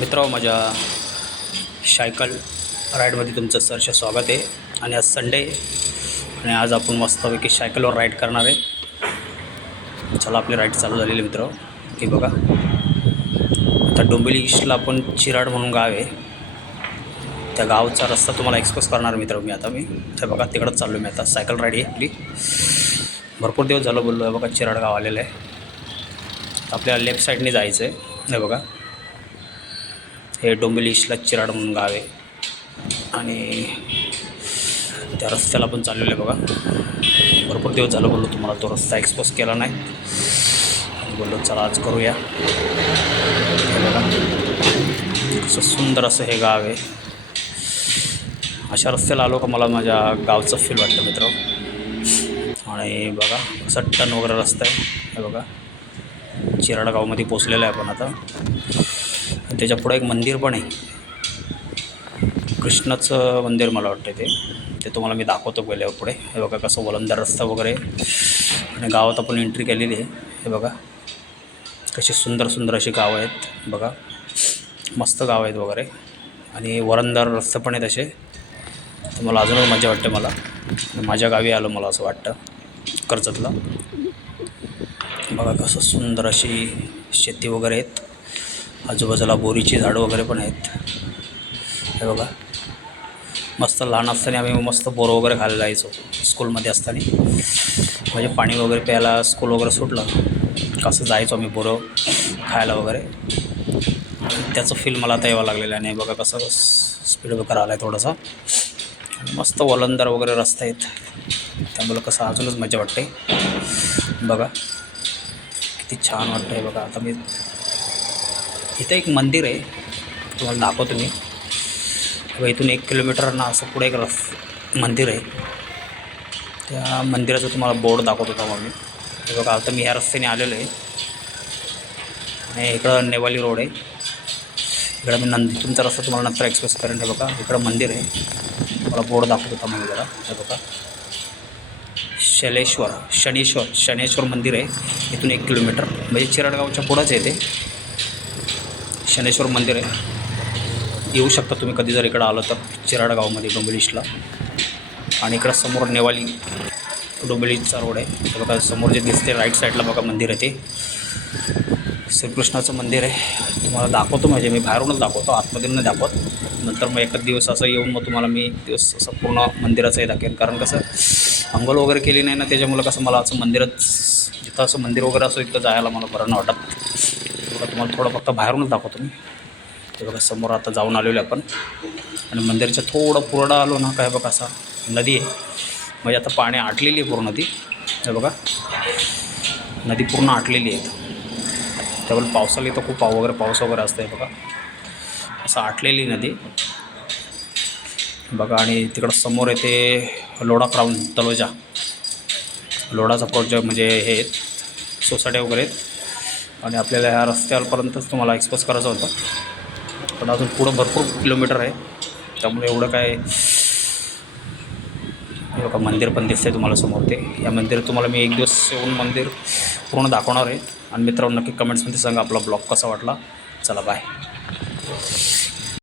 मित्रांनो, माझ्या सायकल राईडमध्ये तुमचं सहर्ष स्वागत आहे. आणि आज संडे आणि आज आपण मस्तपैकी सायकलवर राईड करणार आहे. चला, आपली राईड चालू झालेली मित्रांनो. हे बघा, आता डोंबिवली ईस्टला आपण चिराड म्हणून गाव आहे, त्या गावचा रस्ता तुम्हाला एक्सप्रेस करणार मित्रांनो. मी हे बघा, तिकडंच चाललो मी आता. सायकल राईड आहे आपली. भरपूर दिवस झालं बोललो आहे. बघा, चिराड गाव आलेलं आहे. आपल्याला लेफ्ट साईडने जायचं आहे. हे बघा, हे डोंबिवली ईस्टला चिराड म्हणून गाव आहे आणि त्या रस्त्याला आपण चाललेलं आहे. बघा, भरपूर दिवस झालं बोललो तुम्हाला, तो रस्ता एक्सपोज केला नाही आणि बोललो चला आज करूया. हे बघा, कसं सुंदर असं हे गाव आहे. अशा रस्त्याला आलो का मला माझ्या गावचं फील वाटतं मित्र. आणि बघा, असं टन वगैरे रस्ता आहे. हे बघा, चिराड गावामध्ये पोचलेलं आहे आपण आता. त्याच्या पुढे एक मंदिर पण आहे, कृष्णाचं मंदिर मला वाटतं ते तुम्हाला मी दाखवतो पहिले पुढे. हे बघा, कसं वलंदार रस्ता वगैरे आणि गावात आपण एंट्री केलेली आहे. हे बघा, कशी सुंदर सुंदर अशी गावं आहेत. बघा, मस्त गाव आहेत वगैरे आणि वलंदार रस्ते पण आहेत असे. तर मला अजूनच मजा वाटते. मला माझ्या गावी आलं मला असं वाटतं, कर्जतला. बघा, कसं सुंदर अशी शेती वगैरे आहेत. आजूबाजूला बोरीची झाडं वगैरे पण आहेत. हे बघा, मस्त लहान असताना आम्ही मस्त बोरं वगैरे खायला जायचो स्कूलमध्ये असताना. म्हणजे पाणी वगैरे प्यायला स्कूल वगैरे सुटलं कसं जायचो आम्ही बोरं खायला वगैरे. त्याचं फील मला आता यावं लागलेलं आहे. नाही बघा, कसं स्पीड ब्रेकर आला आहे थोडासा. मस्त वलंदार वगैरे रस्ते आहेत, त्यामुळं कसं अजूनच मजा वाटते. बघा, किती छान वाटतं आहे. बघा, आता मी इथं एक मंदिर आहे, तुम्हाला दाखवतो मी. इथून 1 किलोमीटर ना असं पुढे एक मंदिर आहे. त्या मंदिराचं तुम्हाला बोर्ड दाखवत होता मग मी. हे बघा, आता मी ह्या रस्त्याने आलेलो आहे आणि इकडं नेवाली रोड आहे. इकडं मी तुमचा रस्ता तुम्हाला नंतर एक्सप्रेस करेन. हे बघा, इकडं मंदिर आहे, मला बोर्ड दाखवत होता मग जरा. हे बघा, शनेश्वर मंदिर आहे. इथून 1 किलोमीटर म्हणजे चिराडगावच्या पुढंच आहे ते शनेश्वर मंदिर आहे. येऊ शकता तुम्ही कधी जर इकडं आलं तर चिराड गावामध्ये डोंबिवली ईस्टला. आणि इकडं समोर नेवाली डोंबिवलीचा रोड आहे. हे बघा, समोर जे दिसते राईट साईडला बघा मंदिर आहे, ते श्रीकृष्णाचं मंदिर आहे. तुम्हाला दाखवतो, म्हणजे मी बाहेरूनच दाखवतो, आतमध्ये नाही दाखवत. नंतर मग एखाद दिवस असं येऊन मग तुम्हाला मी एक दिवस असं पूर्ण मंदिराचं हे दाखवेन. कारण कसं अंघोळ वगैरे केली नाही ना, त्याच्यामुळं कसं मला असं मंदिरात जिथं असं मंदिर वगैरे असं तिथं जायला मला बरं नाही वाटत. बघा, तुम्हाला थोडं फक्त बाहेरूनच दाखवतो मी. हे बघा, समोर आता जाऊन आलेलो आपण आणि मंदिराच्या थोडं पुढं आलो ना काय, बघा असा नदी आहे. म्हणजे आता पाणी आटलेली आहे पूर्ण नदी. हे बघा, नदी पूर्ण आटलेली आहे. त्यामुळे पावसाला इथं खूप पाऊस वगैरे असतं. आहे बघा, असं आटलेली नदी बघा. आणि तिकडं समोर येते लोढा क्राऊन तलोजा, लोढाचा प्रोजेक्ट म्हणजे हे आहेत सोसायट्या वगैरे आहेत. आणि आपल्याला ह्या रस्त्यापर्यंतच तुम्हाला एक्सप्रेस करायचं होतं, पण अजून पुढं भरपूर किलोमीटर आहे, त्यामुळे एवढं काय. हे बघा, मंदिर पण दिसतं तुम्हाला समोर. ते या मंदिरात तुम्हाला मी एक दिवस येऊन मंदिर पूर्ण दाखवणार आहे. आणि मित्रांनो, नक्की कमेंट्समध्ये सांगा आपला ब्लॉग कसा वाटला. चला, बाय.